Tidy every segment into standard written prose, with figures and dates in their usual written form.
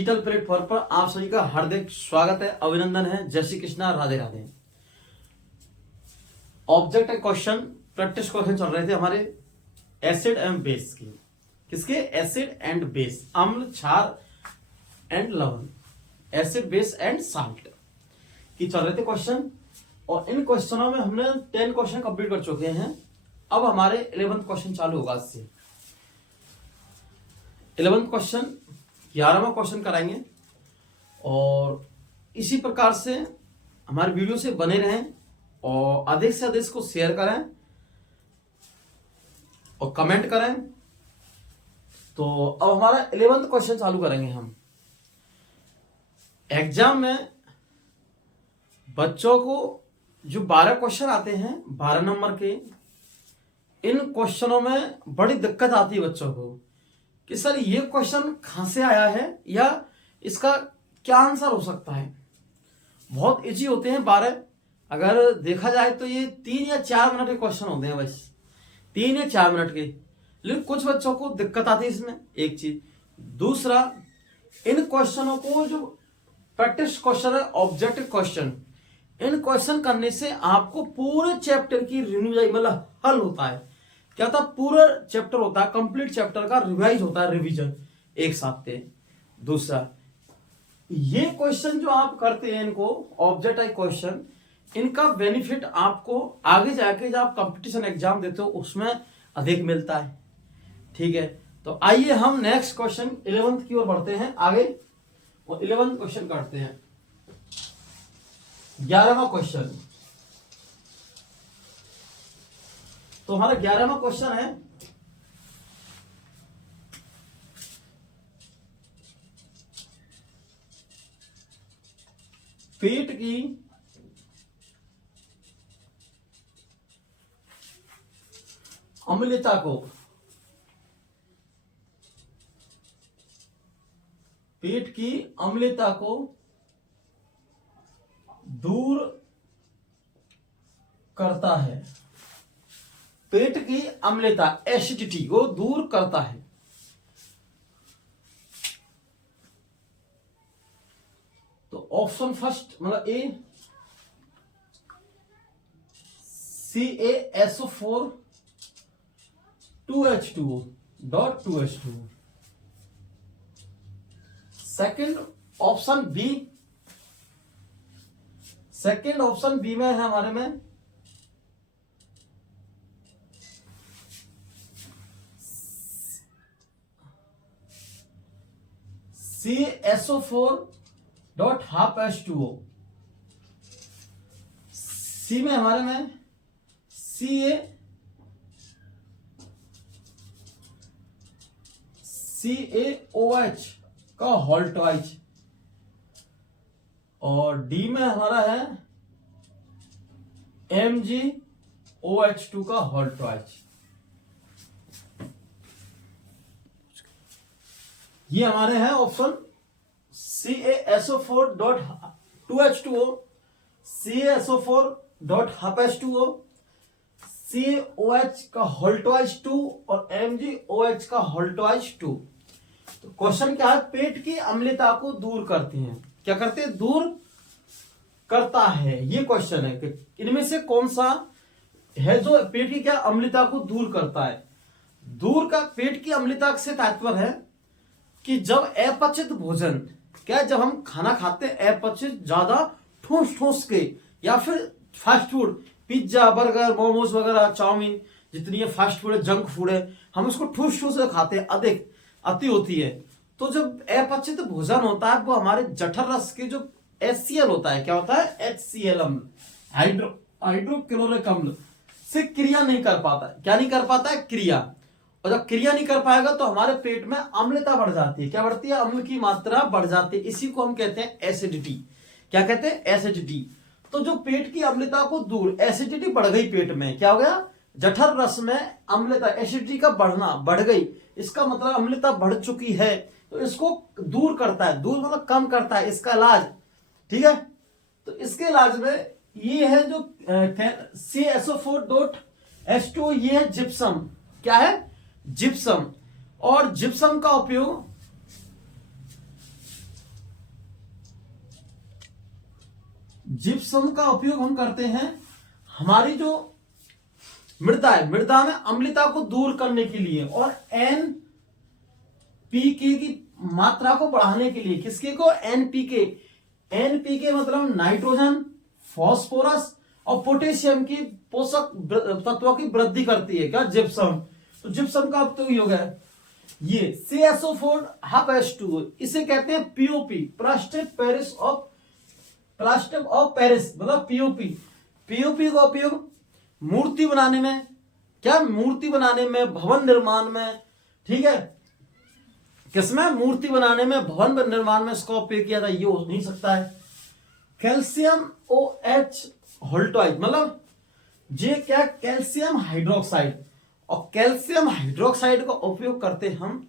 Digital platform पर आप सभी का हार्दिक स्वागत है, अभिनंदन है। जय Shri Krishna, Radhe Radhe. Object question practice question चल रहे थे हमारे एसिड एंड बेस की। किसके? एसिड एंड बेस, अम्ल, क्षार एंड लवण, एसिड बेस एंड साल्ट की चल रहे थे क्वेश्चन। और इन क्वेश्चनों में हमने 10 क्वेश्चन कंप्लीट कर चुके हैं। अब हमारे 11th क्वेश्चन चालू होगा। इससे 11th क्वेश्चन 11वां क्वेश्चन कराएंगे। और इसी प्रकार से हमारे वीडियो से बने रहें और अधिक से अधिक को शेयर करें और कमेंट करें। तो अब हमारा 11th क्वेश्चन चालू करेंगे हम। एग्जाम में बच्चों को जो 12 क्वेश्चन आते हैं 12 नंबर के, इन क्वेश्चनों में बड़ी दिक्कत आती है बच्चों को कि सर ये क्वेश्चन कहां से आया है या इसका क्या आंसर हो सकता है। बहुत इजी होते हैं 12। अगर देखा जाए तो ये 3 या 4 मिनट के क्वेश्चन होते हैं, बस 3 या 4 मिनट के। लेकिन कुछ बच्चों को दिक्कत आती है इसमें, एक चीज। दूसरा, इन क्वेश्चनों को जो प्रैक्टिस क्वेश्चन है, ऑब्जेक्टिव क्वेश्चन, इन क्वेश्चन करने से आपको पूरे चैप्टर की रिव्यू मतलब हल होता है। क्या होता है? पूरा चैप्टर होता है, कंप्लीट चैप्टर का रिवाइज होता है, रिवीजन एक साथ पे। दूसरा, ये क्वेश्चन जो आप करते हैं इनको ऑब्जेक्टिव क्वेश्चन, इनका बेनिफिट आपको आगे जाके जब आप कंपटीशन एग्जाम देते हो उसमें अधिक मिलता है। ठीक है, तो आइए हम नेक्स्ट क्वेश्चन 11th की ओर बढ़ते हैं आगे और 11th क्वेश्चन करते हैं। 11वां क्वेश्चन, तो हमारा 11वां क्वेश्चन है पेट की अम्लता को, पेट की अम्लता को दूर करता है। पेट की अम्लता, एसिडिटी को दूर करता है। तो ऑप्शन फर्स्ट मतलब A, CaSO4 2H2O dot 2H2O। Second option B, second option B में है हमारे में CaSO4 डॉट हाफ H2O। सी में हमारे में CaOH का होल ट्वाइस। और डी में हमारा है MgOH2 का होल ट्वाइस। ये हमारे हैं option CaSO4 dot 2H2O, CaSO4 dot half H2O, CaOH का होल ट्वाइस 2 और MgOH का होल ट्वाइस 2। तो क्वेश्चन क्या है? पेट की अम्लता को दूर करती हैं। क्या करते हैं? दूर करता है। ये क्वेश्चन है कि इनमें से कौन सा है जो पेट की क्या अम्लता को दूर करता है। दूर का पेट की अम्लता से तात्पर्य है कि जब अपचित भोजन, क्या जब हम खाना खाते हैं अपचित, ज्यादा ठूस ठूस के, या फिर fast food, pizza, burger, momos वगैरह, चाउमीन, जितनी ये फास्ट फूड है, जंक फूड है, हम उसको ठूस ठूस के खाते हैं, अधिक अति होती है। तो जब अपचित भोजन होता है वो हमारे जठर रस के जो HCl होता है, क्या होता है? HCl अम्ल, हाइड्रोक्लोरिक अम्ल से क्रिया नहीं कर पाता है। क्या नहीं कर पाता है? क्रिया। और जब क्रिया नहीं कर पाएगा तो हमारे पेट में अम्लता बढ़ जाती है। क्या बढ़ती है? अम्ल की मात्रा बढ़ जाती है। इसी को हम कहते हैं एसिडिटी। क्या कहते हैं? एसिडिटी। तो जो पेट की अम्लता को दूर, एसिडिटी बढ़ गई पेट में, क्या हो गया? जठर रस में अम्लता, एसिडिटी का बढ़ना बढ़ गई, इसका मतलब अम्लता बढ़ चुकी है, तो इसको दूर करता है। दूर मतलब कम करता है। इसका इलाज, ठीक है, तो इसके इलाज में ये है जो CaSO4.H2O, ये है जिप्सम। क्या है? जिप्सम। और जिप्सम का उपयोग जिप्सम का उपयोग हम करते हैं हमारी जो मृदा है, मृदा में अम्लता को दूर करने के लिए और एनपीके की मात्रा को बढ़ाने के लिए। किसके को? एनपीके। एनपीके मतलब नाइट्रोजन, फॉस्फोरस और पोटेशियम की पोषक तत्वों की वृद्धि करती है क्या? जिप्सम। तो जिप्सम का उपयोग है ये CaSO4 हाफ H2O, इसे कहते हैं पीओपी, प्लास्टर ऑफ पेरिस मतलब पीओपी। पीओपी का उपयोग मूर्ति बनाने में, क्या मूर्ति बनाने में, भवन निर्माण में, ठीक है, किसमें? मूर्ति बनाने में, भवन निर्माण में इसका उपयोग किया था। ये हो नहीं सकता है। कैल्शियम OH होल्टोइड मतलब ये क्या? Calcium hydroxide. और कैल्शियम हाइड्रोक्साइड का उपयोग करते हम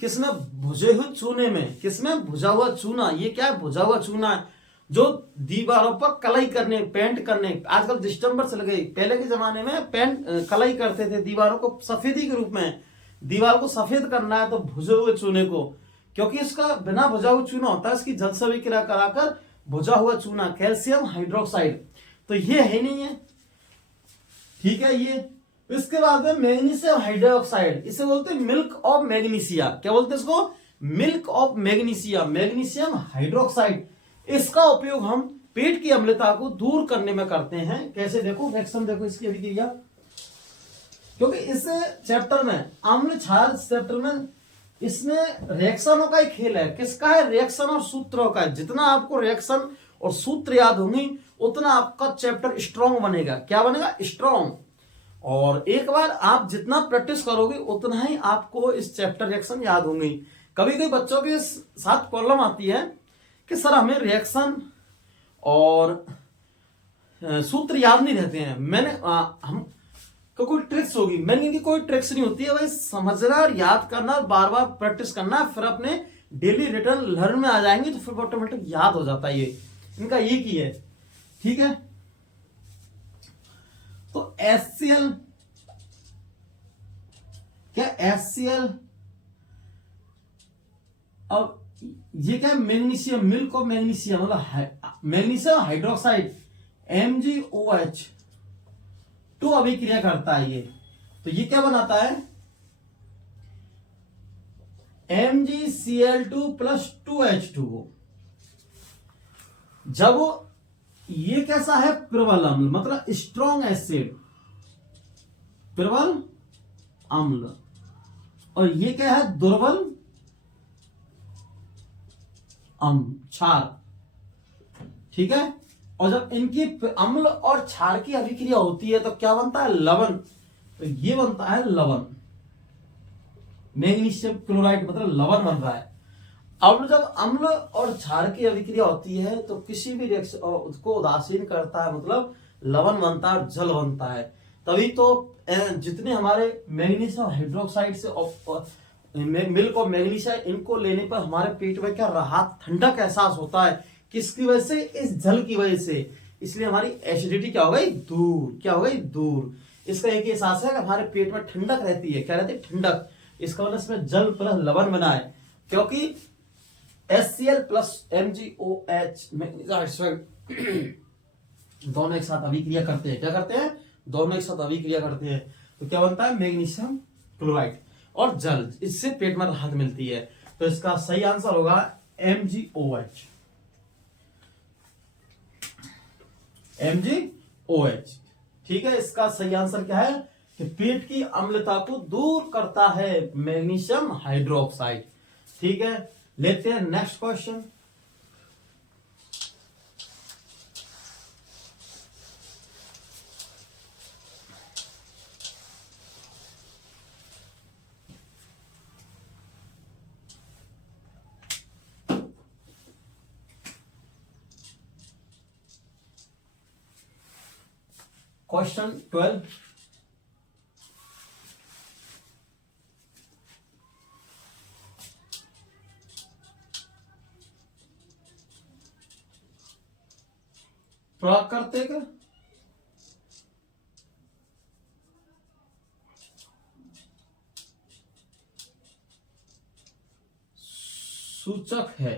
किसमें? भुजे हुए चूने में। किसमें? भुजा हुआ चूना। ये क्या है? भुजा हुआ चूना है जो दीवारों पर कलई करने, पेंट करने, आजकल डिस्टेंबर चल गई, पहले के जमाने में पेंट कलई करते थे दीवारों को सफेदी के रूप में। दीवार को सफेद करना है तो भुजे हुए चूने को, क्योंकि इसका बिना भुजा हुआ चूना होता है, इसकी जल से विक्रिया कराकर भुजा हुआ चूना, कैल्शियम हाइड्रोक्साइड। तो ये है नहीं है, ठीक है। ये इसके बाद में मैग्नीशियम हाइड्रोक्साइड, इसे बोलते हैं मिल्क ऑफ मैग्नीशिया। क्या बोलते हैं इसको? Milk of magnesia, magnesium hydroxide. इसका उपयोग हम पेट की अम्लता को दूर करने में करते हैं। कैसे? देखो रिएक्शन देखो इसकी अभिक्रिया, क्योंकि इस चैप्टर में, अम्ल क्षार चैप्टर में, इसमें रिएक्शनों का ही खेल है। किसका है? रिएक्शन और सूत्रों का है। जितना आपको रिएक्शन और सूत्र याद होंगी उतना आपका चैप्टर स्ट्रॉन्ग बनेगा। क्या बनेगा? स्ट्रॉन्ग। और एक बार आप जितना प्रैक्टिस करोगे उतना ही आपको इस चैप्टर रिएक्शन याद होंगी। कभी कभी बच्चों के साथ प्रॉब्लम आती है कि सर हमें रिएक्शन और सूत्र याद नहीं रहते हैं। मैंने हम कोई ट्रिक्स होगी, मैंने इनकी कोई ट्रिक्स नहीं होती है भाई, समझना और याद करना और बार बार प्रैक्टिस करना, फिर अपने डेली रिटर्न लर्न में आ जाएंगे तो फिर ऑटोमेटिक याद हो जाता है। ये इनका एक ही है, ठीक है। तो HCl, क्या HCl, अब ये क्या? मैग्नीशियम, मिल्क ऑफ मैग्नीशियम मतलब मैग्नीशियम हाइड्रोक्साइड MgOH2 अभिक्रिया करता है ये। तो ये क्या बनाता है? MgCl2 + 2H2O। जब ये कैसा है? प्रबल अम्ल मतलब स्ट्रॉन्ग एसिड, प्रबल अम्ल। और ये क्या है? दुर्बल अम्ल, क्षार, ठीक है। और जब इनकी अम्ल और क्षार की अभिक्रिया होती है तो क्या बनता है? लवण। तो ये बनता है लवण, मैग्नीशियम क्लोराइड मतलब लवण बन रहा है। अब जब अम्ल और क्षार की अभिक्रिया होती है तो किसी भी रिएक्शन उसको उदासीन करता है, मतलब लवण बनता है, जल बनता है। तभी तो जितने हमारे मैग्नीशियम हाइड्रोक्साइड से मिल्क और मैग्नीशियम, इनको लेने पर हमारे पेट में क्या राहत, ठंडक एहसास होता है। किसकी वजह से? इस जल की वजह से। इसलिए हमारी एसिडिटी क्या हो गई? दूर। क्या हो गई? दूर। इसका एक ही एहसास है कि हमारे पेट में ठंडक रहती है। क्या रहती है? ठंडक। इसका मतलब इसमें जल प्लस लवण बना है, क्योंकि HCl + MgOH दोनों एक साथ अभिक्रिया करते हैं। क्या करते हैं? दोनों एक साथ अभिक्रिया करते हैं। तो क्या बनता है? मैग्नीशियम क्लोराइड और जल। इससे पेट में राहत मिलती है। तो इसका सही आंसर होगा MgOH। MgOH, ठीक है। इसका सही आंसर क्या है कि पेट की अम्लता को दूर करता है मैग्नीशियम हाइड्रोक्साइड, ठीक है। लेते हैं नेक्स्ट क्वेश्चन। क्वेश्चन 12, प्राकृतिक सूचक है।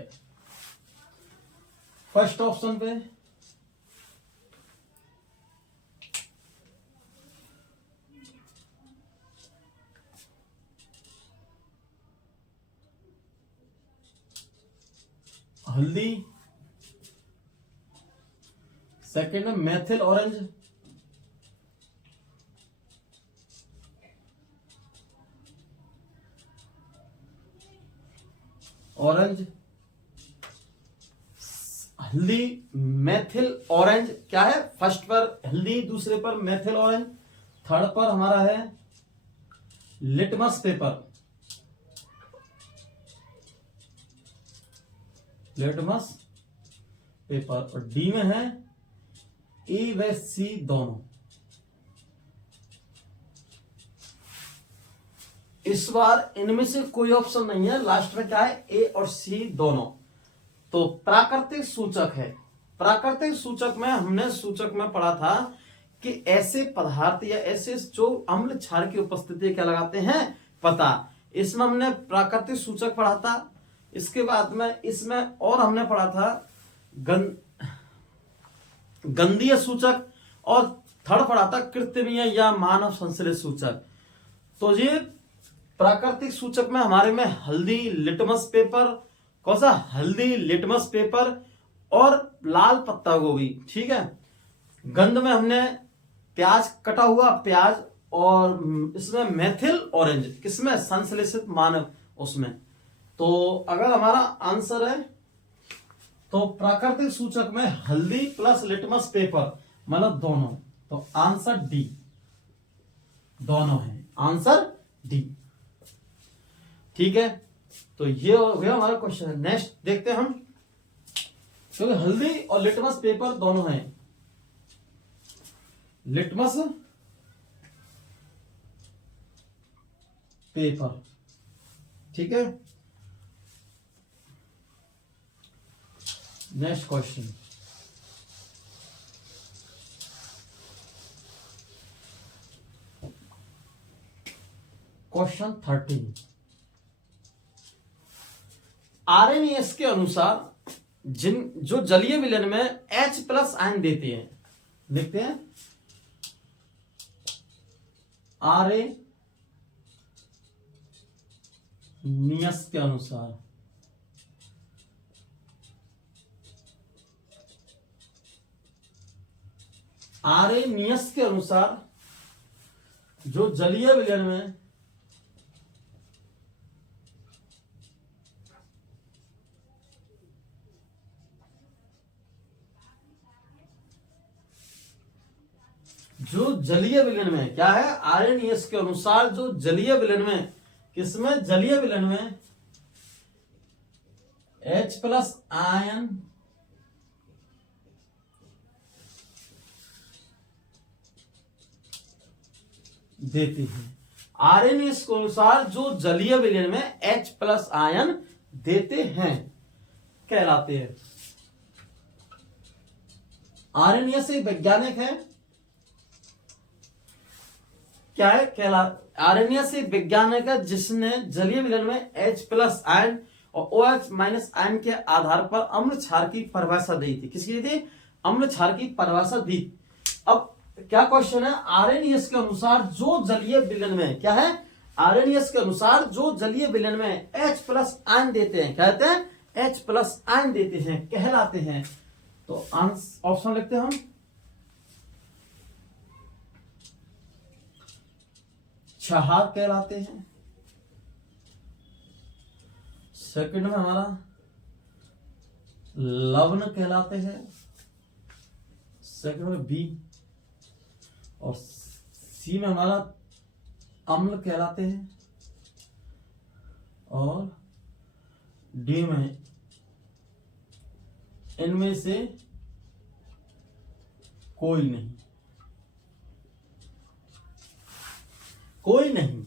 फर्स्ट ऑप्शन पे हल्दी, सेकेंड में मेथिल ऑरेंज, ऑरेंज, हल्दी, मेथिल ऑरेंज क्या है, फर्स्ट पर हल्दी, दूसरे पर मेथिल ऑरेंज, थर्ड पर हमारा है लिटमस पेपर, लिटमस पेपर, और डी में है ए व सी दोनों। इस बार इनमें से कोई ऑप्शन नहीं है, लास्ट में क्या है, ए और सी दोनों। तो प्राकृतिक सूचक है। प्राकृतिक सूचक में हमने सूचक में पढ़ा था कि ऐसे पदार्थ या ऐसे जो अम्ल क्षार की उपस्थिति क्या लगाते हैं, पता। इसमें हमने प्राकृतिक सूचक पढ़ा था। इसके बाद में इसमें और हमने पढ़ा था गंधीय सूचक, और थर्ड पढ़ा था कृत्रिमीय या मानव संश्लेषित सूचक। तो ये प्राकृतिक सूचक में हमारे में हल्दी, लिटमस पेपर, कौन सा, हल्दी, लिटमस पेपर और लाल पत्ता गोभी, ठीक है। गंध में हमने प्याज, कटा हुआ प्याज, और इसमें मेथिल ऑरेंज, किसमें, संश्लेषित मानव उसमें। तो अगर हमारा आंसर है तो प्राकृतिक सूचक में हल्दी प्लस लिटमस पेपर मतलब दोनों, तो आंसर डी, दोनों है, आंसर डी, ठीक है। तो ये हो गया हमारा क्वेश्चन। नेक्स्ट देखते हैं हम, क्योंकि हल्दी और लिटमस पेपर दोनों हैं, लिटमस पेपर, ठीक है। Next question, question 13। आरएनएस के अनुसार जो जलीय विलयन में H+ आयन देते हैं, देखते हैं आरएनएस के अनुसार आरएनएस के अनुसार जो जलीय विलयन में क्या है, आरएनएस के अनुसार जो जलीय विलयन में, किसमें, जलीय विलयन में H+ आयन देती है। आरएनएस के अनुसार जो जलीय विलयन में H+ आयन देते हैं कहलाते हैं। आरएनएस एक वैज्ञानिक है, क्या है, आरएनएस एक वैज्ञानिक है जिसने जलीय विलयन में H+ आयन और OH- आयन के आधार पर अम्ल क्षार की परिभाषा दी थी। किसकी दी थी, अम्ल क्षार की परिभाषा दी। अब क्या क्वेश्चन है, आरएनएस के अनुसार जो जलीय विलयन में क्या है, आरएनएस के अनुसार जो जलीय विलयन में H+ आयन देते हैं, कहते हैं H+ आयन देते हैं कहलाते हैं। तो ऑप्शन लिखते हैं हम, क्षार कहलाते हैं। सेकंड में हमारा लवण कहलाते हैं, सेकंड में बी, और सी में हमारा अम्ल कहलाते हैं, और डी में इनमें से कोई नहीं, कोई नहीं।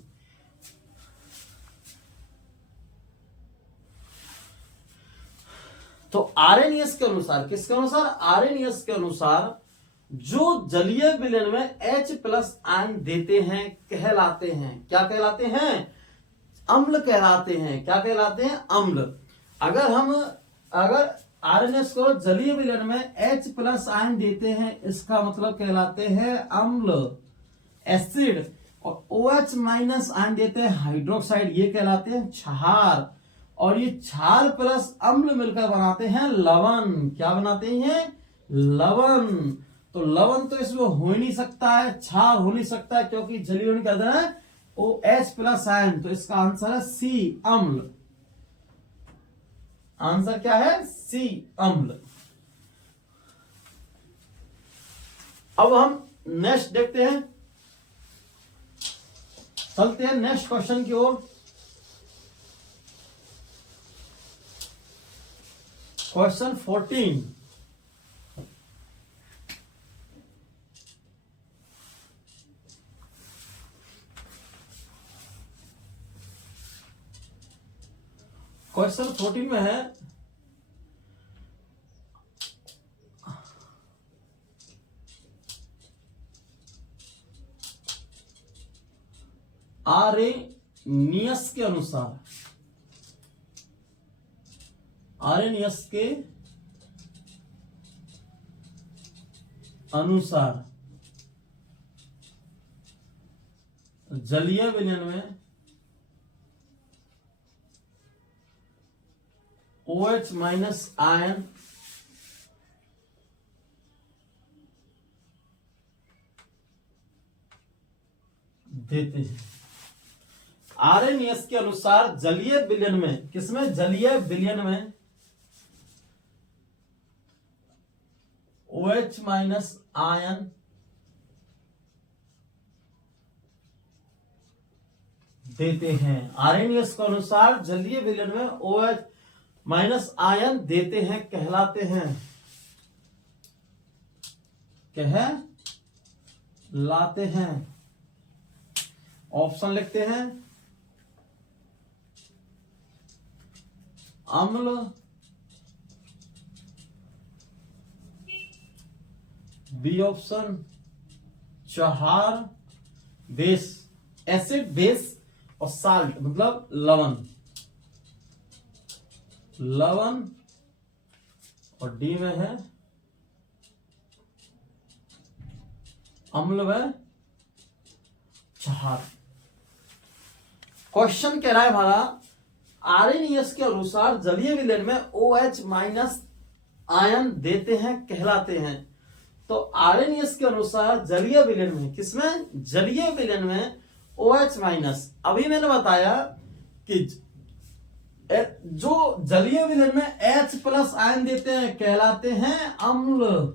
तो आरएनएस के अनुसार, किसके अनुसार, आरएनएस के अनुसार जो जलीय विलयन में H+ आयन देते हैं कहलाते हैं, क्या कहलाते हैं, अम्ल कहलाते हैं। क्या कहलाते हैं, अम्ल। अगर आरएनएस को जलीय विलयन में H प्लस आयन देते हैं, इसका मतलब कहलाते हैं अम्ल एसिड, और OH माइनस आयन देते हैं हाइड्रोक्साइड, ये कहलाते हैं क्षार। और ये क्षार प्लस अम्ल मिलकर बनाते हैं लवण। क्या बनाते हैं? लवण। तो लवण तो इसमें हो ही नहीं सकता है, क्षार हो नहीं सकता है, क्योंकि जलीय विलयन कहते हैं OH प्लस आयन। तो इसका आंसर है सी, अम्ल। आंसर क्या है? सी, अम्ल। अब हम नेक्स्ट देखते हैं, चलते हैं नेक्स्ट क्वेश्चन की ओर। क्वेश्चन 14। क्वेश्चन 14 में है आर्रेनियस के अनुसार, आर्रेनियस के अनुसार जलीय विलयन में OH माइनस आयन देते हैं। आरएनएस के अनुसार जलीय विलयन में, किसमें? जलीय विलयन में OH माइनस आयन देते हैं। आरएनएस के अनुसार जलीय विलयन में OH माइनस आयन देते हैं, कहलाते हैं, कहलाते हैं। ऑप्शन लिखते हैं, अम्ल, बी ऑप्शन क्षार, बेस, एसिड, बेस और साल्ट मतलब लवण, लवण, और डी में है अम्ल व क्षार। क्वेश्चन कह रहा है हमारा, आरएनएस के अनुसार जलीय विलयन में OH माइनस आयन देते हैं, कहलाते हैं। तो आरएनएस के अनुसार जलीय विलयन में, किसमें? जलीय विलयन में OH माइनस, अभी मैंने बताया कि जो जलीय विलयन में H प्लस आयन देते हैं कहलाते हैं अम्ल,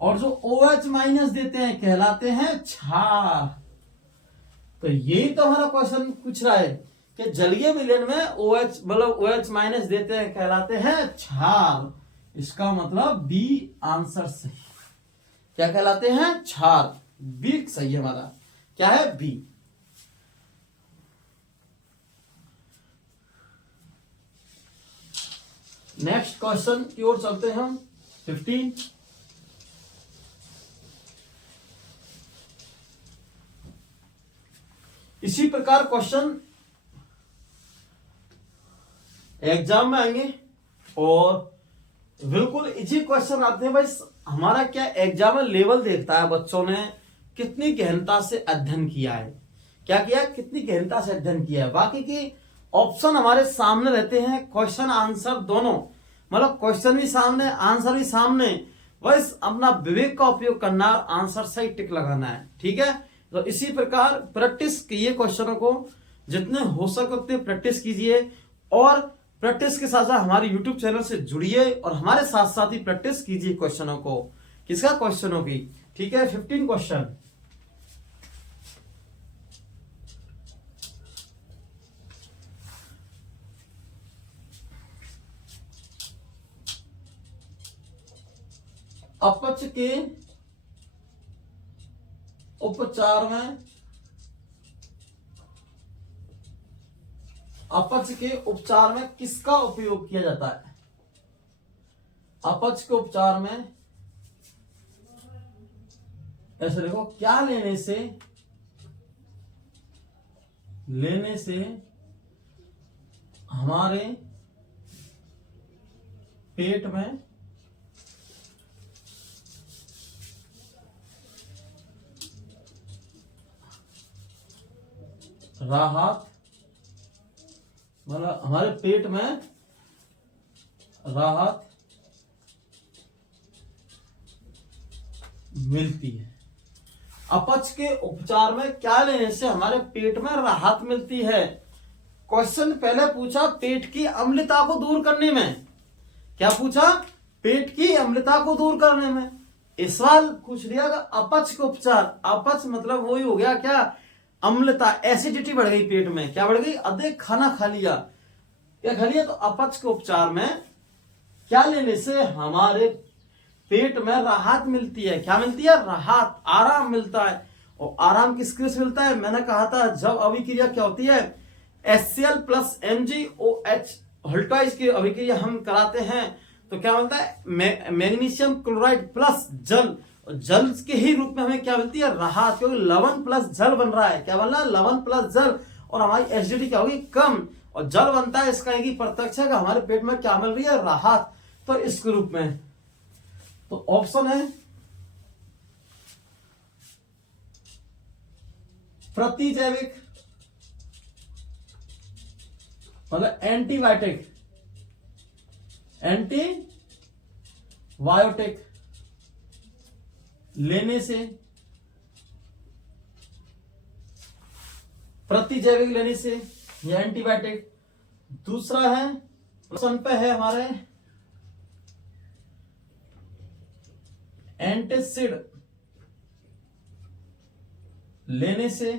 और जो OH माइनस देते हैं कहलाते हैं क्षार। तो यही तो हमारा क्वेश्चन पूछ रहा है कि जलीय विलयन में OH मतलब OH माइनस देते हैं कहलाते हैं क्षार। इसका मतलब बी आंसर सही। क्या कहलाते हैं? क्षार। बी सही है हमारा। क्या है? बी। नेक्स्ट क्वेश्चन की ओर चलते हैं हम। 15। इसी प्रकार क्वेश्चन एग्जाम में आएंगे और बिल्कुल इजी क्वेश्चन आते हैं। भाई हमारा क्या एग्जाम लेवल देखता है, बच्चों ने कितनी गहनता से अध्ययन किया है, क्या किया, कितनी गहनता से अध्ययन किया है। बाकी की ऑप्शन हमारे सामने रहते हैं, क्वेश्चन आंसर दोनों, मतलब क्वेश्चन भी सामने, आंसर भी सामने। बस अपना विवेक का उपयोग करना, आंसर सही टिक लगाना है। ठीक है, तो इसी प्रकार प्रैक्टिस कीजिए क्वेश्चनों को, जितने हो सके उतने प्रैक्टिस कीजिए, और प्रैक्टिस के साथ साथ हमारे YouTube चैनल से जुड़िए और हमारे साथ साथ ही प्रैक्टिस कीजिए क्वेश्चनों को। किसका? क्वेश्चनों की। ठीक है, 15 क्वेश्चन। अपच के उपचार में, अपच के उपचार में किसका उपयोग किया जाता है? अपच के उपचार में ऐसे देखो, क्या लेने से हमारे पेट में राहत, मतलब हमारे पेट में राहत मिलती है। अपच के उपचार में क्या लेने से हमारे पेट में राहत मिलती है? क्वेश्चन पहले पूछा पेट की अम्लता को दूर करने में, क्या पूछा? पेट की अम्लता को दूर करने में। इस सवाल पूछ लिया अपच के उपचार। अपच मतलब वही हो गया क्या? अम्लता, एसिडिटी बढ़ गई पेट में, क्या बढ़ गई? अधिक खाना खा लिया, क्या खा लिया? तो अपच के उपचार में क्या लेने से हमारे पेट में राहत मिलती है? क्या मिलती है? राहत, आराम मिलता है। और आराम किसके से मिलता है? मैंने कहा था जब अभिक्रिया क्या होती है, HCl प्लस MgOH हॉल्टवाइज की अभिक्रिया हम कराते हैं तो क्या मिलता है? मैग्नीशियम क्लोराइड प्लस जल, जल के ही रूप में हमें क्या मिलती है? राहत, क्योंकि लवण प्लस जल बन रहा है। क्या बन रहा है? लवण प्लस जल, और हमारी एसिडिटी क्या होगी? कम, और जल बनता है, इसका एक ही प्रत्यक्ष है कि हमारे पेट में क्या मिल रही है? राहत। तो इसके रूप में तो ऑप्शन है प्रतिजैविक, मतलब एंटीबायोटिक, एंटीबायोटिक लेने से, प्रतिजैविक लेने से या एंटीबायोटिक। दूसरा है ऑप्शन पे है हमारे एंटासिड लेने से,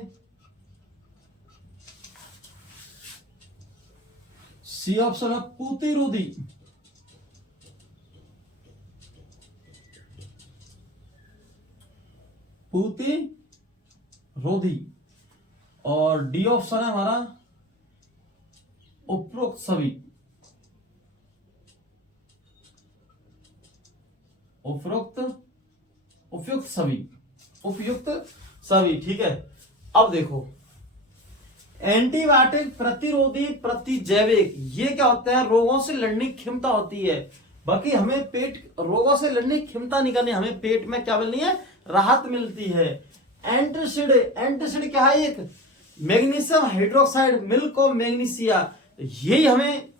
सी ऑप्शन है प्रतिरोधी, प्रतिरोधी, और डी ऑप्शन है हमारा उपरोक्त सभी, उपयुक्त सभी। ठीक है, अब देखो एंटीबायोटिक, प्रतिरोधी, प्रतिजैविक, ये क्या होते हैं? रोगों से लड़ने की क्षमता होती है। बाकी हमें पेट रोगों से लड़ने की क्षमता नहीं करनी, हमें पेट में क्या मिलनी है? राहत मिलती है। एंटासिड, एंटासिड क्या है? एक magnesium hydroxide, milk of magnesia, यही हमें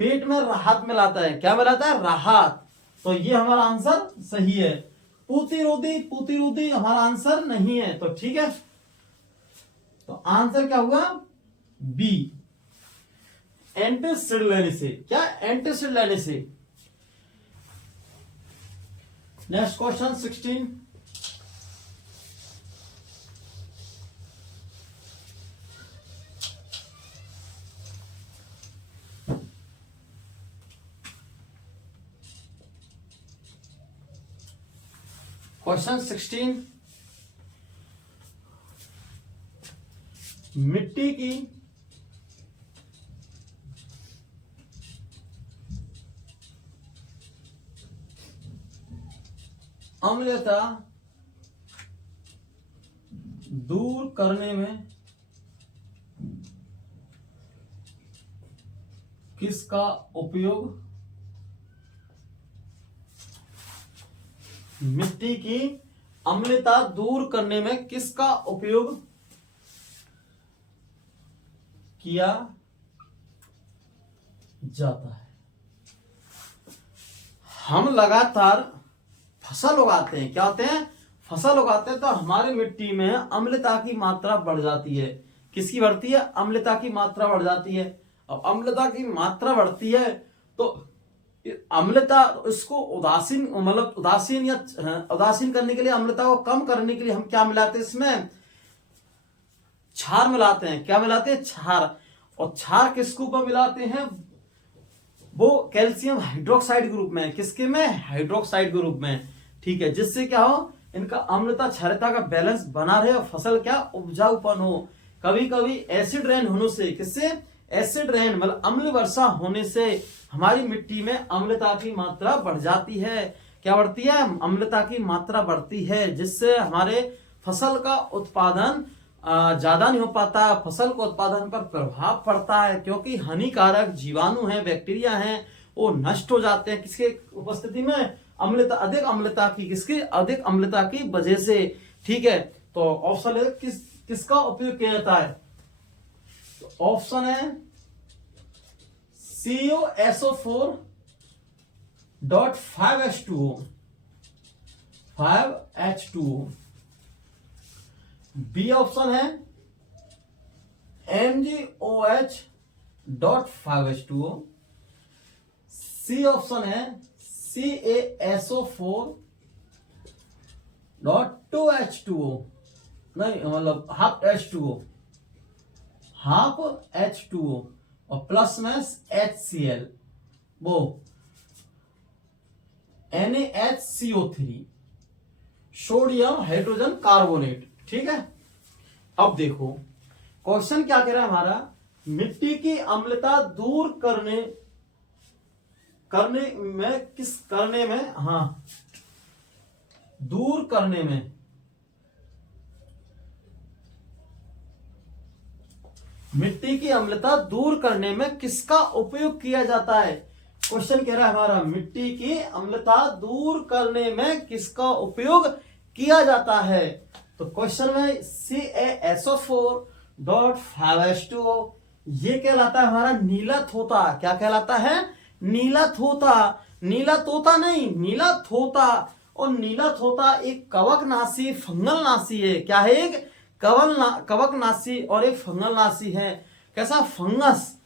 पेट में राहत मिलाता है। क्या मिलाता है? राहत। तो ये हमारा आंसर सही है। प्रतिरोधी, प्रतिरोधी हमारा आंसर नहीं है। तो ठीक है, तो आंसर क्या हुआ? बी, एंटासिड लेने से। क्या? एंटासिड लेने से। Next question 16। क्वेश्चन 16, मिट्टी की अम्लता दूर करने में किसका उपयोग? मिट्टी की अम्लता दूर करने में किसका उपयोग किया जाता है? हम लगातार फसल उगाते हैं, क्या होते हैं? फसल उगाते हैं, तो हमारे मिट्टी में अम्लता की मात्रा बढ़ जाती है। किसकी बढ़ती है? अम्लता की मात्रा बढ़ जाती है। अब अम्लता की मात्रा बढ़ती है तो अम्लता, इसको उदासीन, मतलब उदासीन करने के लिए, अम्लता को कम करने के लिए हम क्या मिलाते हैं? इसमें क्षार मिलाते हैं। क्या मिलाते हैं? क्षार। और क्षार किसके ऊपर मिलाते हैं? वो कैल्शियम हाइड्रोक्साइड ग्रुप में। किसके में? हाइड्रोक्साइड ग्रुप में। ठीक है, जिससे क्या हो? इनका अम्लता क्षारता का बैलेंस बना रहे और फसल क्या? उपजाऊपन हो। कभी कभी एसिड रेन होने से, किससे? एसिड रेन, मतलब अम्ल वर्षा होने से हमारी मिट्टी में अम्लता की मात्रा बढ़ जाती है। क्या बढ़ती है? अम्लता की मात्रा बढ़ती है, जिससे हमारे फसल का उत्पादन ज्यादा नहीं हो पाता, फसल को उत्पादन पर प्रभाव पड़ता है, क्योंकि हानिकारक जीवाणु हैं, बैक्टीरिया हैं, वो नष्ट हो जाते हैं किसके उपस्थिति में, अम्लता, अधिक अम्लता की, किसकी अधिक अम्लता की वजह से। ठीक है, तो ऑप्शन है किसका उपयोग किया जाता है, तो ऑप्शन है CuSO4.5H2O, 5H2O। बी ऑप्शन है MgOH.5H2O। सी ऑप्शन है CaSO4.2H2O, नहीं मतलब हाफ H2O, हाफ H2O और प्लस में HCl, वो NaHCO3, सोडियम हाइड्रोजन कार्बोनेट। ठीक है, अब देखो क्वेश्चन क्या कह रहा है हमारा, मिट्टी की अम्लता दूर करने में मिट्टी की अम्लता दूर करने में किसका उपयोग किया जाता है। क्वेश्चन कह रहा है हमारा, मिट्टी की अम्लता दूर करने में किसका उपयोग किया जाता है। तो क्वेश्चन में CaSO4.5H2O, ये कहलाता है हमारा नीला थोता। क्या कहलाता है, नीला थोता, नीला तोता नहीं, नीला थोता। और नीला थोता एक कवकनाशी फंगल नाशी है। क्या है, एक कवकनाशी और एक फंगल नाशी है। कैसा, फंगस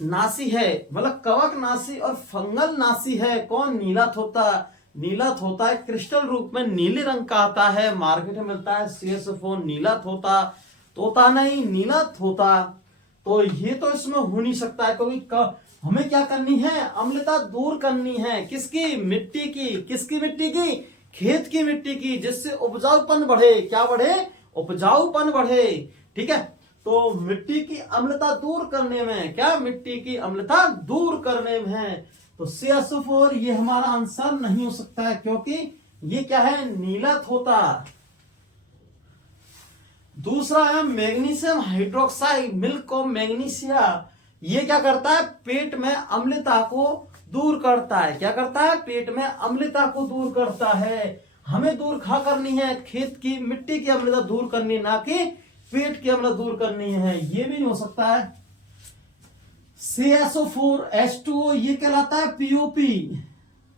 नाशी है, मतलब कवकनाशी और फंगल नाशी है। कौन, नीला थोता। नीला थोता है क्रिस्टल रूप में नीले रंग का आता है, मार्केट में मिलता है CaSO4 नीला थोता, तोता नहीं नीला थोता। तो ये तो इसमें हो नहीं सकता है, क्योंकि हमें क्या करनी है, अम्लता दूर करनी है किसकी, मिट्टी की। किसकी मिट्टी की, खेत की मिट्टी की, जिससे उपजाऊपन बढ़े। क्या बढ़े, उपजाऊपन बढ़े। ठीक है, तो मिट्टी की अम्लता दूर करने में, क्या, मिट्टी की अम्लता दूर करने में है। तो CaSO4 ये हमारा आंसर नहीं हो सकता है, क्योंकि ये क्या है, नीला थोता। दूसरा है magnesium hydroxide, milk of magnesia. ये क्या करता है, पेट में अम्लता को दूर करता है। क्या करता है, पेट में अम्लता को दूर करता है। हमें दूर खा करनी है, खेत की मिट्टी की अम्लता दूर करनी, ना कि पेट की अम्लता दूर करनी है। ये भी नहीं हो सकता है। CaSO4H2O ये कहलाता है POP,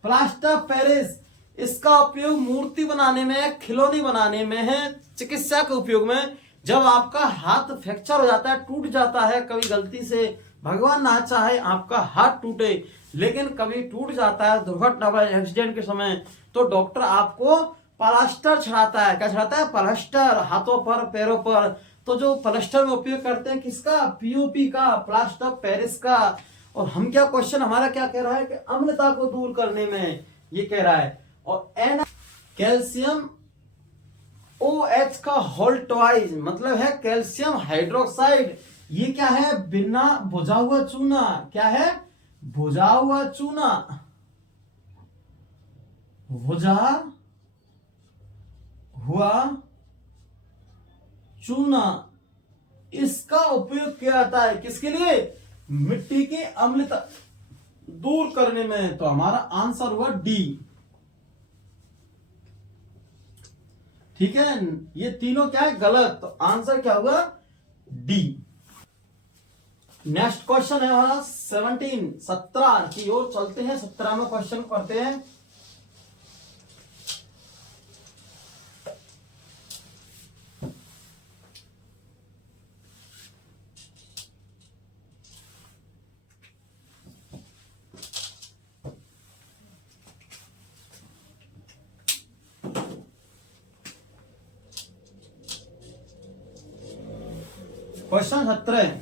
प्लास्टर पेरिस। इसका उपयोग मूर्ति बनाने में, खिलौने बनाने में है, चिकित्सा के उपयोग में। जब आपका हाथ फ्रैक्चर हो जाता है, टूट जाता है, कभी गलती से, भगवान ना चाहे आपका हाथ टूटे, लेकिन कभी टूट जाता है दुर्घटना एक्सीडेंट के समय, तो डॉक्टर आपको प्लास्टर चढ़ाता है। क्या चढ़ाता है, प्लास्टर, हाथों पर, पैरों पर। तो जो प्लास्टर में उपयोग करते हैं किसका, POP का, प्लास्टर पेरिस का। और हम क्या, क्वेश्चन हमारा क्या कह रहा है कि अम्लता को दूर करने में ये कह रहा है। और कैल्शियम OH का होल ट्वाइस, मतलब है कैल्शियम हाइड्रोक्साइड। ये क्या है, बिना भुजा हुआ चूना। क्या है, भुजा हुआ चूना, भुजा हुआ चूना। इसका उपयोग किया जाता है किसके लिए, मिट्टी की अम्लता दूर करने में। तो हमारा आंसर हुआ D। ठीक है, ये तीनों क्या है, गलत। तो आंसर क्या हुआ, D। नेक्स्ट क्वेश्चन है हमारा 17 की ओर चलते हैं। 17 में क्वेश्चन करते हैं। क्वेश्चन 17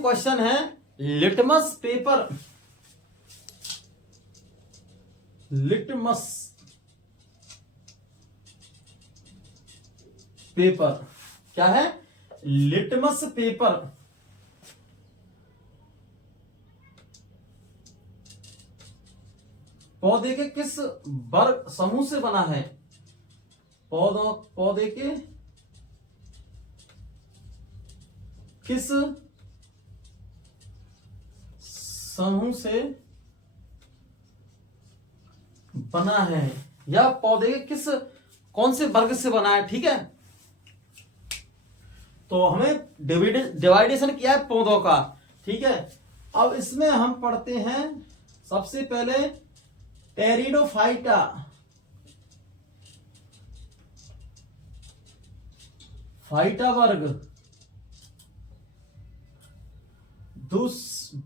क्वेश्चन है, लिटमस पेपर, लिटमस पेपर क्या है, लिटमस पेपर पौधे के किस वर्ग समूह से बना है, पौधे के किस समूह से बना है या पौधे के किस कौन से वर्ग से बना है, ठीक है। तो हमें डिवाइडेशन किया है पौधों का, ठीक है। अब इसमें हम पढ़ते हैं सबसे पहले टेरिडोफाइटा, फाइटा वर्ग।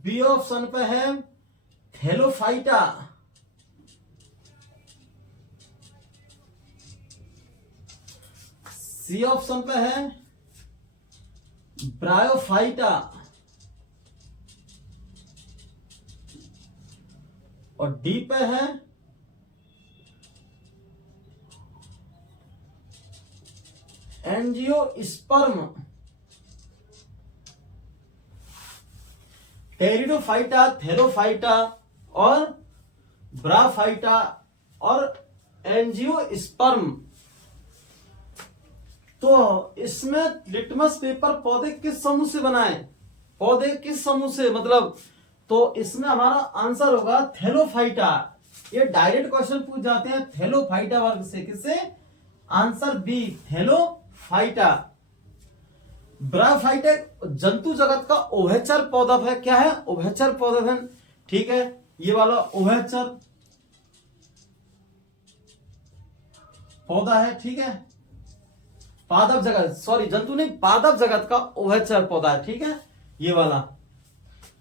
बी ऑप्शन पे है थैलोफाइटा, सी ऑप्शन पे है ब्रायोफाइटा और डी पे है एंजियोस्पर्म। टेरिडोफाइटा, थैलोफाइटा और ब्राफाइटा और एंजियोस्पर्म। तो इसमें लिटमस पेपर पौधे किस समूह से बनाए, पौधे किस समूह से, मतलब तो इसमें हमारा आंसर होगा थैलोफाइटा। ये डायरेक्ट क्वेश्चन पूछ जाते हैं थैलोफाइटा वर्ग से, किससे, आंसर बी थैलोफाइटा। ब्राफाइटा जंतु जगत का उभयचर पौधा है, क्या है, उभयचर पौधा है, ठीक है। ये वाला उभयचर पौधा है, ठीक है। पादप जगत, सॉरी जंतु नहीं, पादप जगत का उभयचर पौधा है, ठीक है, ये वाला।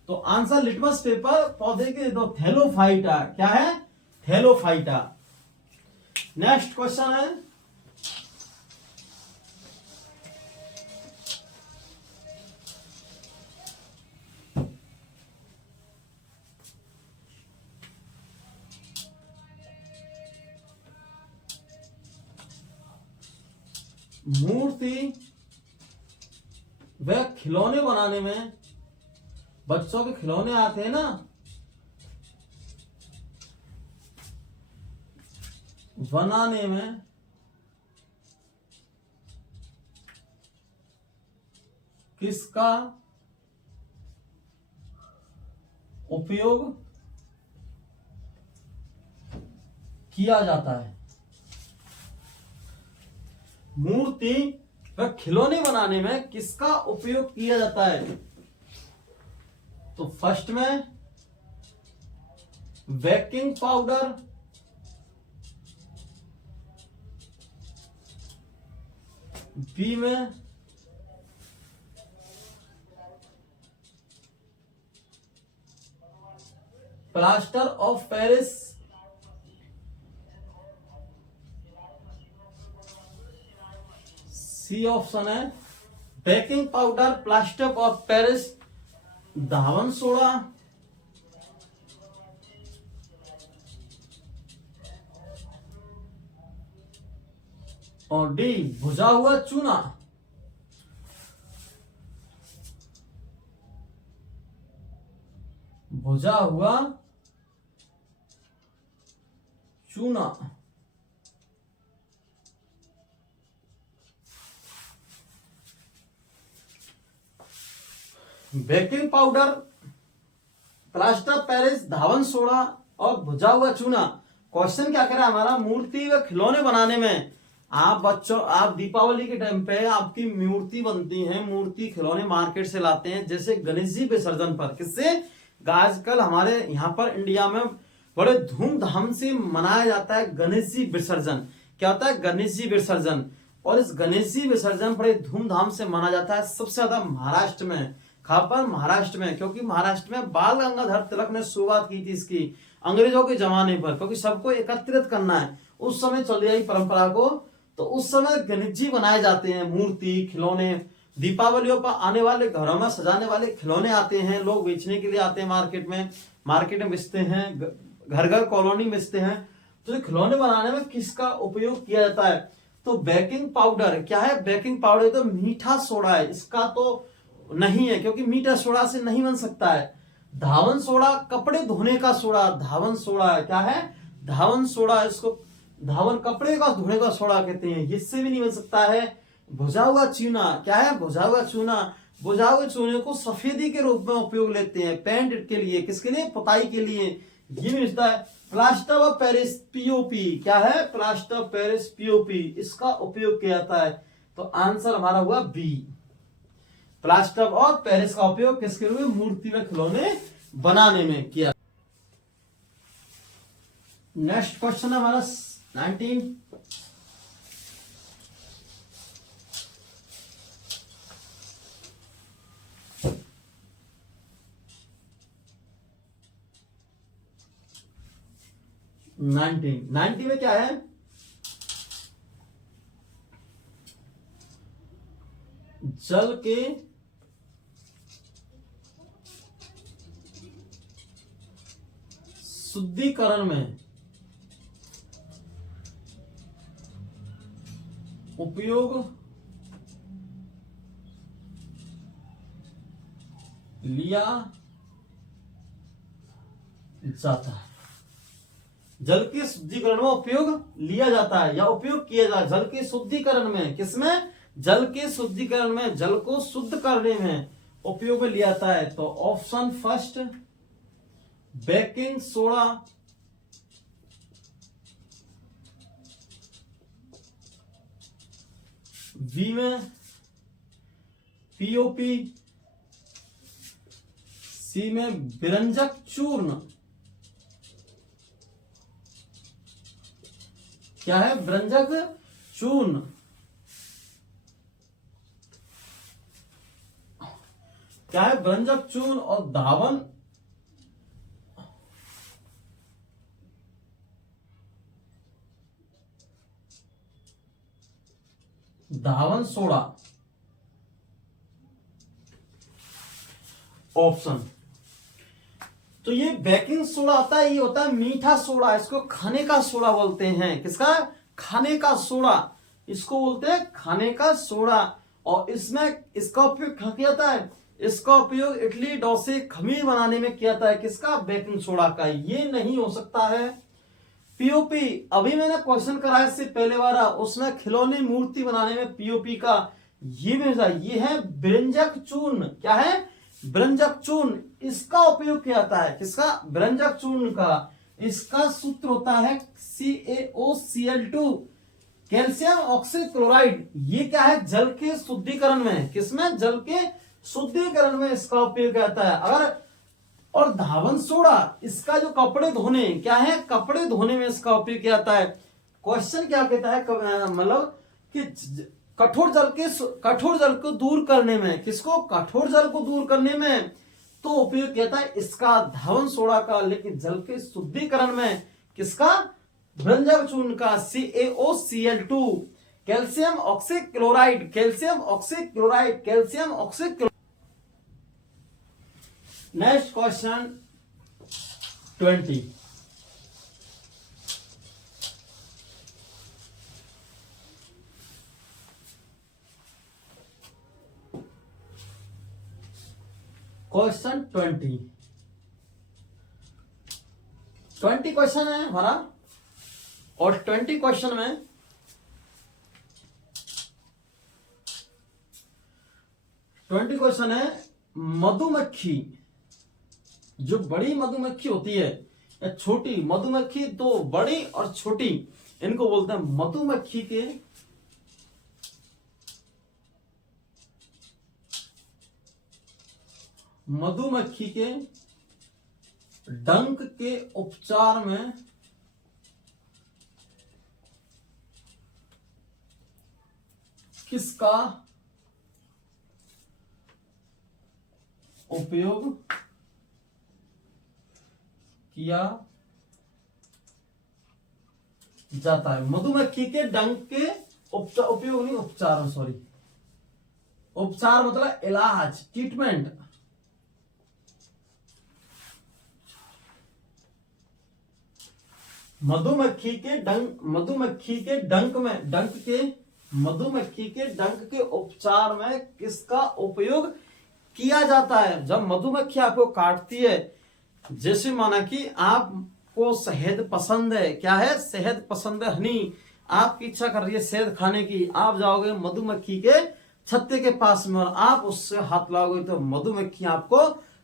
तो आंसर लिटमस पेपर पौधे के दो थैलोफाइटा, क्या है, थैलोफाइटा। नेक्स्ट क्वेश्चन है मूर्ति व खिलौने बनाने में, बच्चों के खिलौने आते हैं ना, बनाने में किसका उपयोग किया जाता है। मूर्ति व खिलौने बनाने में किसका उपयोग किया जाता है। तो फर्स्ट में बेकिंग पाउडर, बी में plaster of Paris, C option है baking powder, plaster of Paris, धावन सोडा और डी भुजा हुआ चूना। भुजा हुआ चूना। बेकिंग पाउडर, प्लास्टर पेरिस, धावन सोडा और भुजा हुआ चूना। क्वेश्चन क्या करे हमारा, मूर्ति व खिलौने बनाने में आप बच्चों, आप दीपावली के टाइम पे आपकी मूर्ति बनती है, मूर्ति खिलौने मार्केट से लाते हैं, जैसे गणेश जी विसर्जन पर, किससे, आजकल हमारे यहाँ पर इंडिया में बड़े धूमधाम से मनाया जाता है गणेश जी विसर्जन। क्या होता है, गणेश जी विसर्जन। और इस गणेश जी विसर्जन बड़े धूमधाम से माना जाता है सबसे ज्यादा महाराष्ट्र में। कहां पर, महाराष्ट्र में, क्योंकि महाराष्ट्र में बाल गंगाधर तिलक ने शुरुआत की थी इसकी अंग्रेजों के जमाने पर, क्योंकि सबको एकत्रित करना है, उस समय चल रही परंपरा को। तो उस समय गणेश जी बनाए जाते हैं, मूर्ति खिलौने, दीपावलियों पर आने वाले घरों में सजाने वाले खिलौने आते हैं, लोग बेचने के लिए आते हैं मार्केट में बेचते हैं, घर घर कॉलोनी में बेचते हैं। तो खिलौने बनाने में किसका उपयोग किया जाता है, तो बेकिंग पाउडर। क्या है, बेकिंग पाउडर तो मीठा सोडा है, इसका तो नहीं है क्योंकि मीठा सोडा से नहीं बन सकता है। धावन सोडा कपड़े धोने का सोडा, धावन सोडा है, क्या है, धावन सोडा, इसको धावन कपड़े का धोने का सोडा कहते हैं, इससे भी नहीं बन सकता है। भुजा हुआ चूना, क्या है, भुजा हुआ चूना, बुझाए हुए चूने को सफेदी के रूप में उपयोग लेते हैं, पेंट के लिए, किसके लिए, पुताई के लिए। ये भी मिलता है। प्लास्टर ऑफ पेरिस पीओपी, क्या है, प्लास्टर ऑफ पेरिस पीओपी, इसका उपयोग किया जाता है। तो आंसर हमारा हुआ बी। प्लास्टर ऑफ पेरिस का उपयोग किसके लिए, मूर्ति में खिलौने बनाने में किया। नेक्स्ट क्वेश्चन है हमारा 19। नाइनटी में क्या है, जल के शुद्धिकरण में उपयोग लिया जाता है। जल के शुद्धिकरण में उपयोग लिया जाता है या उपयोग किया जाता है। जल के शुद्धिकरण में, किसमें, जल के शुद्धिकरण में, जल को शुद्ध करने में उपयोग में लिया जाता है। तो option first baking soda, B में पीओपी, सी में व्यंजक चूर्ण, क्या है, व्यंजक चूर्ण, क्या है, व्यंजक चूर्ण और धावन सोडा। ऑप्शन, तो ये बेकिंग सोडा आता है, ये होता है मीठा सोडा, इसको खाने का सोडा बोलते हैं। किसका, खाने का सोडा, इसको बोलते हैं खाने का सोडा। और इसमें इसका उपयोग क्या किया जाता है, इसका उपयोग इडली डोसे खमीर बनाने में किया जाता है। किसका, बेकिंग सोडा का। ये नहीं हो सकता है पीओपी। अभी मैंने क्वेश्चन कराया इससे पहले वाला, उसमें खिलौने मूर्ति बनाने में पीओपी का ये है व्यंजक चूर्ण, क्या है, व्यंजक चूर्ण, इसका उपयोग किया जाता है। किसका, व्यंजक चूर्ण का। इसका सूत्र होता है CaOCl2, कैल्शियम ऑक्सीक्लोराइड। ये क्या है, जल के शुद्धिकरण में, किसमें, जल के शुद्धिकरण में इसका उपयोग किया जाता है। अगर और धावन सोडा, इसका जो कपड़े धोने, क्या है, कपड़े धोने में इसका उपयोग किया जाता है। क्वेश्चन क्या कहता है, मतलब कि कठोर जल को दूर करने में, किसको, कठोर जल को दूर करने में तो उपयोग किया जाता है इसका, धावन सोडा का। लेकिन जल के शुद्धिकरण में किसका, व्यंजक चूर्ण का, CaOCl2, calcium oxychloride, calcium oxychloride, calcium oxychloride. Next question 20। Question 20 question है हमारा। और 20 क्वेश्चन में 20 क्वेश्चन है, मधुमक्खी, जो बड़ी मधुमक्खी होती है या छोटी मधुमक्खी, तो बड़ी और छोटी, इनको बोलते हैं मधुमक्खी के डंक के उपचार में किसका उपयोग किया जाता है। मधुमक्खी के डंक के उपयोग नहीं, उपचार, सॉरी, उपचार मतलब इलाज, ट्रीटमेंट। मधुमक्खी के डंक के उपचार में किसका उपयोग किया जाता है। जब मधुमक्खी आपको काटती है, जैसे माना कि आपको शहद पसंद है, क्या है, शहद पसंद है, हनी, आपकी इच्छा कर रही है शहद खाने की, आप जाओगे मधुमक्खी के छत्ते के पास में और आप उससे हाथ लगाओगे तो मधुमक्खी आपको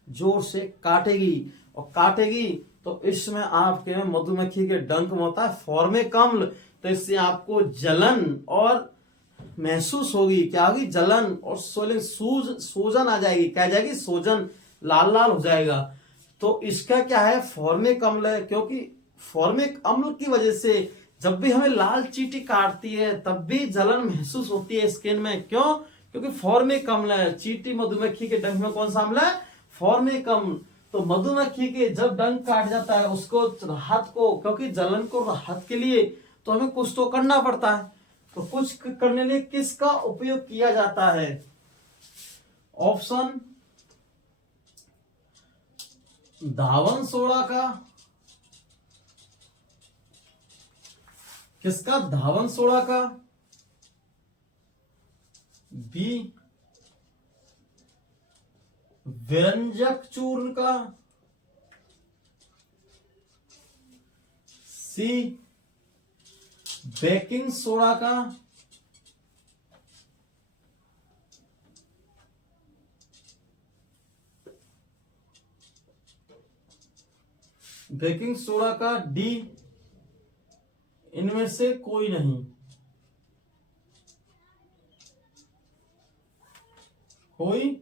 जोर से काटेगी, और काटेगी तो इसमें आपके मधुमक्खी के डंक में होता है फॉर्मिक अम्ल, तो इससे आपको जलन और महसूस होगी। क्या होगी? जलन और सोलिंग, सूजन आ जाएगी। क्या आ जाएगी? सूजन, लाल लाल हो जाएगा। तो इसका क्या है? फॉर्मिक अम्ल है, क्योंकि फॉर्मिक अम्ल की वजह से जब भी हमें लाल चींटी काटती है तब भी जलन महसूस होती है स्किन में। क्यों? क्योंकि फॉर्मिक अम्ल है। चींटी मधुमक्खी के डंक में कौन सा अम्ल है? फॉर्मिक अम्ल। तो मधुमक्खी के जब डंक काट जाता है उसको राहत को, क्योंकि जलन को राहत के लिए तो हमें कुछ तो करना पड़ता है। तो कुछ करने लिए किसका उपयोग किया जाता है? ऑप्शन धावन सोडा का। किसका? धावन सोडा का। बी व्यंजक चूर्ण का। सी बेकिंग सोडा का। बेकिंग सोडा का। डी इनमें से कोई नहीं। कोई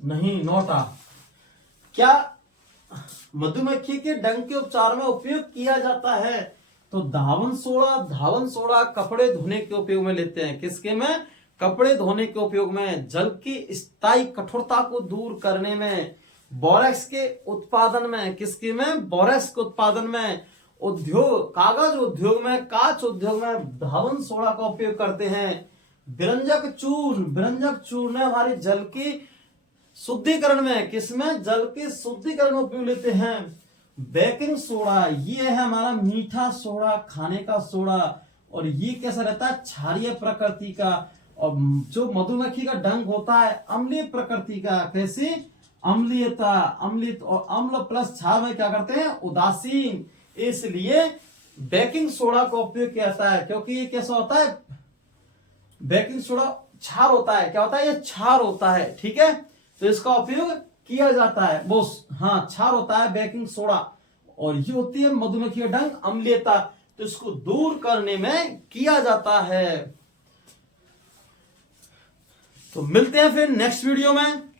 नहीं, नोटा। क्या मधुमक्खी के डंक के उपचार में उपयोग किया जाता है? तो धावन सोडा। धावन सोडा कपड़े धोने के उपयोग में लेते हैं। किसके में? कपड़े धोने के उपयोग में। जल की स्थायी कठोरता को दूर करने में। बोरेक्स के उत्पादन में। किसके में? बोरेक्स के उत्पादन में। उद्योग, कागज उद्योग में, कांच उद्योग में धावन सोडा का उपयोग करते हैं। व्यंजक चूर्ण। व्यंजक चूर्ण हमारे जल की शुद्धिकरण में। किसमें? जल के शुद्धिकरण में उपयोग लेते हैं। बेकिंग सोडा, ये है हमारा मीठा सोडा, खाने का सोडा, और ये कैसा रहता है? क्षारीय प्रकृति का। और जो मधुमक्खी का डंक होता है अम्लीय प्रकृति का। कैसी? अम्लीयता, अम्लित, और अम्ल प्लस क्षार में क्या करते हैं? उदासीन। इसलिए बेकिंग सोडा का उपयोग किया जाता है, क्योंकि ये कैसा होता है? बेकिंग सोडा क्षार होता है। क्या होता है? ये क्षार होता है। ठीक है, तो इसका उपयोग किया जाता है। बोस, हाँ, क्षार होता है बेकिंग सोडा, और ये होती है मधुमक्खी का डंक, अम्लीयता, तो इसको दूर करने में किया जाता है। तो मिलते हैं फिर नेक्स्ट वीडियो में।